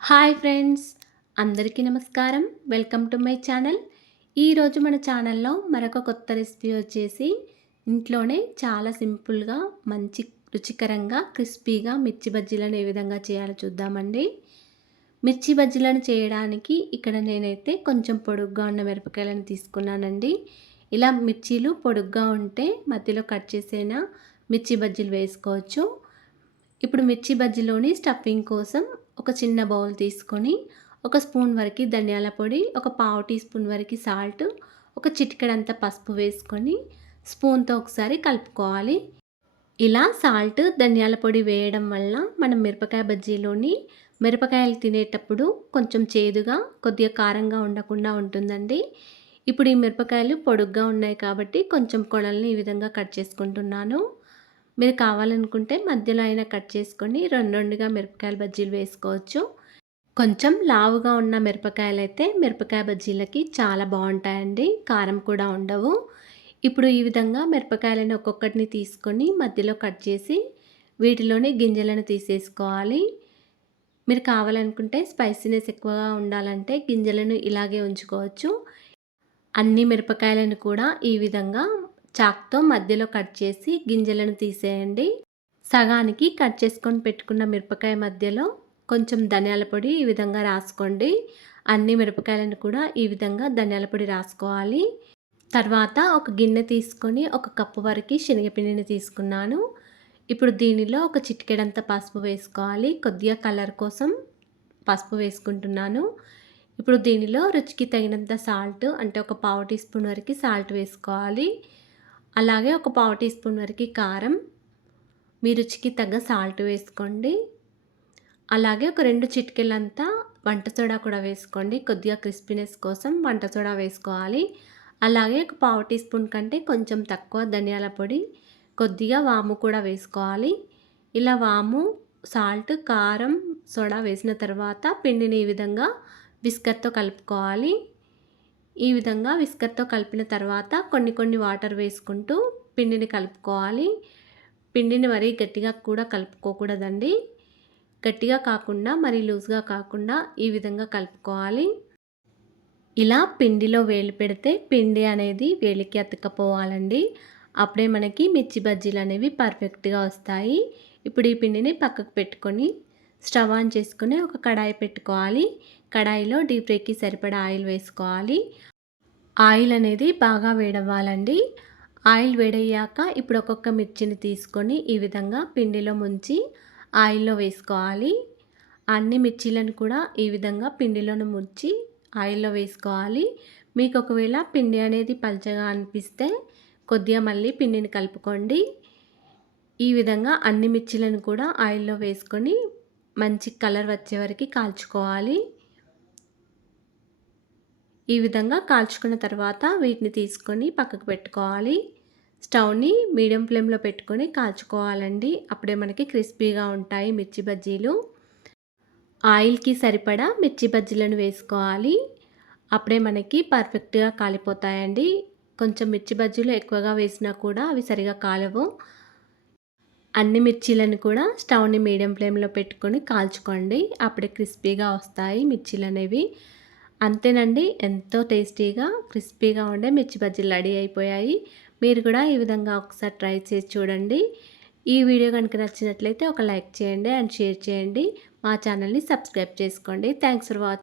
Hi friends అందరికీ నమస్కారం. Welcome to my channel. ఈరోజు మన ఛానల్లో మరొక కొత్త రెసిపీ వచ్చేసి ఇంట్లోనే చాలా సింపుల్గా మంచి రుచికరంగా క్రిస్పీగా మిర్చి బజ్జీలను ఏ విధంగా చేయాలో చూద్దామండి. మిర్చి బజ్జీలను చేయడానికి ఇక్కడ నేనైతే కొంచెం పొడుగ్గా ఉన్న మిరపకాయలను తీసుకున్నానండి. ఇలా మిర్చీలు పొడుగ్గా ఉంటే మధ్యలో కట్ చేసైనా మిర్చి బజ్జీలు వేసుకోవచ్చు. ఇప్పుడు మిర్చి బజ్జీలోని స్టఫింగ్ కోసం ఒక చిన్న బౌల్ తీసుకొని ఒక స్పూన్ వరకు ధనియాల పొడి ఒక పావు టీ స్పూన్ వరకు సాల్ట్ ఒక చిటికెడంత పసుపు వేసుకొని స్పూన్తో ఒకసారి కలుపుకోవాలి. ఇలా సాల్ట్ ధనియాల పొడి వేయడం వల్ల మనం మిరపకాయ బజ్జీలోని మిరపకాయలు తినేటప్పుడు కొంచెం చేదుగా కొద్దిగా కారంగా ఉండకుండా ఉంటుందండి. ఇప్పుడు ఈ మిరపకాయలు పొడుగ్గా ఉన్నాయి కాబట్టి కొంచెం కొడల్ని ఈ విధంగా కట్ చేసుకుంటున్నాను. మీరు కావాలనుకుంటే మధ్యలో అయినా కట్ చేసుకొని రెండు రెండుగా మిరపకాయల బజ్జీలు వేసుకోవచ్చు. కొంచెం లావుగా ఉన్న మిరపకాయలు అయితే మిరపకాయ బజ్జీలకి చాలా బాగుంటాయండి. కారం కూడా ఉండవు. ఇప్పుడు ఈ విధంగా మిరపకాయలను ఒక్కొక్కటిని తీసుకొని మధ్యలో కట్ చేసి వీటిలోని గింజలను తీసేసుకోవాలి. మీరు కావాలనుకుంటే స్పైసీనెస్ ఎక్కువగా ఉండాలంటే గింజలను ఇలాగే ఉంచుకోవచ్చు. అన్ని మిరపకాయలను కూడా ఈ విధంగా చాక్తో మధ్యలో కట్ చేసి గింజలను తీసేయండి. సగానికి కట్ చేసుకొని పెట్టుకున్న మిరపకాయ మధ్యలో కొంచెం ధనియాల పొడి ఈ విధంగా రాసుకోండి. అన్ని మిరపకాయలను కూడా ఈ విధంగా ధనియాల పొడి రాసుకోవాలి. తర్వాత ఒక గిన్నె తీసుకొని ఒక కప్పు వరకు శనగపిండిని తీసుకున్నాను. ఇప్పుడు దీనిలో ఒక చిటికెడంత పసుపు వేసుకోవాలి. కొద్దిగా కలర్ కోసం పసుపు వేసుకుంటున్నాను. ఇప్పుడు దీనిలో రుచికి తగినంత సాల్ట్ అంటే ఒక పావు టీ స్పూన్ వరకు సాల్ట్ వేసుకోవాలి. అలాగే ఒక పావు టీ స్పూన్ వరకు కారం మీ రుచికి తగ్గ సాల్ట్ వేసుకోండి. అలాగే ఒక రెండు చిటికెలంతా వంట సోడా కూడా వేసుకోండి. కొద్దిగా క్రిస్పీనెస్ కోసం వంట సోడా వేసుకోవాలి. అలాగే ఒక పావు టీ స్పూన్ కంటే కొంచెం తక్కువ ధనియాల పొడి కొద్దిగా వాము కూడా వేసుకోవాలి. ఇలా వాము సాల్ట్ కారం సోడా వేసిన తర్వాత పిండిని ఈ విధంగా బిస్కట్తో కలుపుకోవాలి. ఈ విధంగా విస్కర్తో కలిపిన తర్వాత కొన్ని కొన్ని వాటర్ వేసుకుంటూ పిండిని కలుపుకోవాలి. పిండిని మరీ గట్టిగా కూడా కలుపుకోకూడదండి. గట్టిగా కాకుండా మరీ లూజ్గా కాకుండా ఈ విధంగా కలుపుకోవాలి. ఇలా పిండిలో వేలు పెడితే పిండి అనేది వేలికి అతకపోవాలండి అప్పుడే మనకి మిర్చి బజ్జీలు అనేవి పర్ఫెక్ట్గా వస్తాయి. ఇప్పుడు ఈ పిండిని పక్కకు పెట్టుకొని స్టవ్ ఆన్ చేసుకుని ఒక కడాయి పెట్టుకోవాలి. కడాయిలో డీప్ ఫ్రైకి సరిపడా ఆయిల్ వేసుకోవాలి. ఆయిల్ అనేది బాగా వేడవ్వాలండి. ఆయిల్ వేడయ్యాక ఇప్పుడు ఒక్కొక్క మిర్చిని తీసుకొని ఈ విధంగా పిండిలో ముంచి ఆయిల్లో వేసుకోవాలి. అన్ని మిర్చీలను కూడా ఈ విధంగా పిండిలోను ముంచి ఆయిల్లో వేసుకోవాలి. మీకు ఒకవేళ పిండి అనేది పల్చగా అనిపిస్తే కొద్దిగా మళ్ళీ పిండిని కలుపుకోండి. ఈ విధంగా అన్ని మిర్చీలను కూడా ఆయిల్లో వేసుకొని మంచి కలర్ వచ్చే వరకు కాల్చుకోవాలి. ఈ విధంగా కాల్చుకున్న తర్వాత వీటిని తీసుకొని పక్కకు పెట్టుకోవాలి. స్టవ్ని మీడియం ఫ్లేమ్లో పెట్టుకొని కాల్చుకోవాలండి. అప్పుడే మనకి క్రిస్పీగా ఉంటాయి మిర్చి బజ్జీలు. ఆయిల్కి సరిపడా మిర్చి బజ్జీలను వేసుకోవాలి. అప్పుడే మనకి పర్ఫెక్ట్గా కాలిపోతాయండి. కొంచెం మిర్చి బజ్జీలు ఎక్కువగా వేసినా కూడా అవి సరిగా కాలవు. అన్ని మిర్చీలను కూడా స్టవ్ని మీడియం ఫ్లేమ్లో పెట్టుకొని కాల్చుకోండి. అప్పుడే క్రిస్పీగా వస్తాయి మిర్చీలు అనేవి అంతేనండి ఎంతో టేస్టీగా క్రిస్పీగా ఉండే మిర్చి బజ్జీలు రెడీ అయిపోయాయి. మీరు కూడా ఈ విధంగా ఒకసారి ట్రై చేసి చూడండి. ఈ వీడియో కనుక నచ్చినట్లయితే ఒక లైక్ చేయండి అండ్ షేర్ చేయండి. మా ఛానల్ని సబ్స్క్రైబ్ చేసుకోండి. Thanks for watching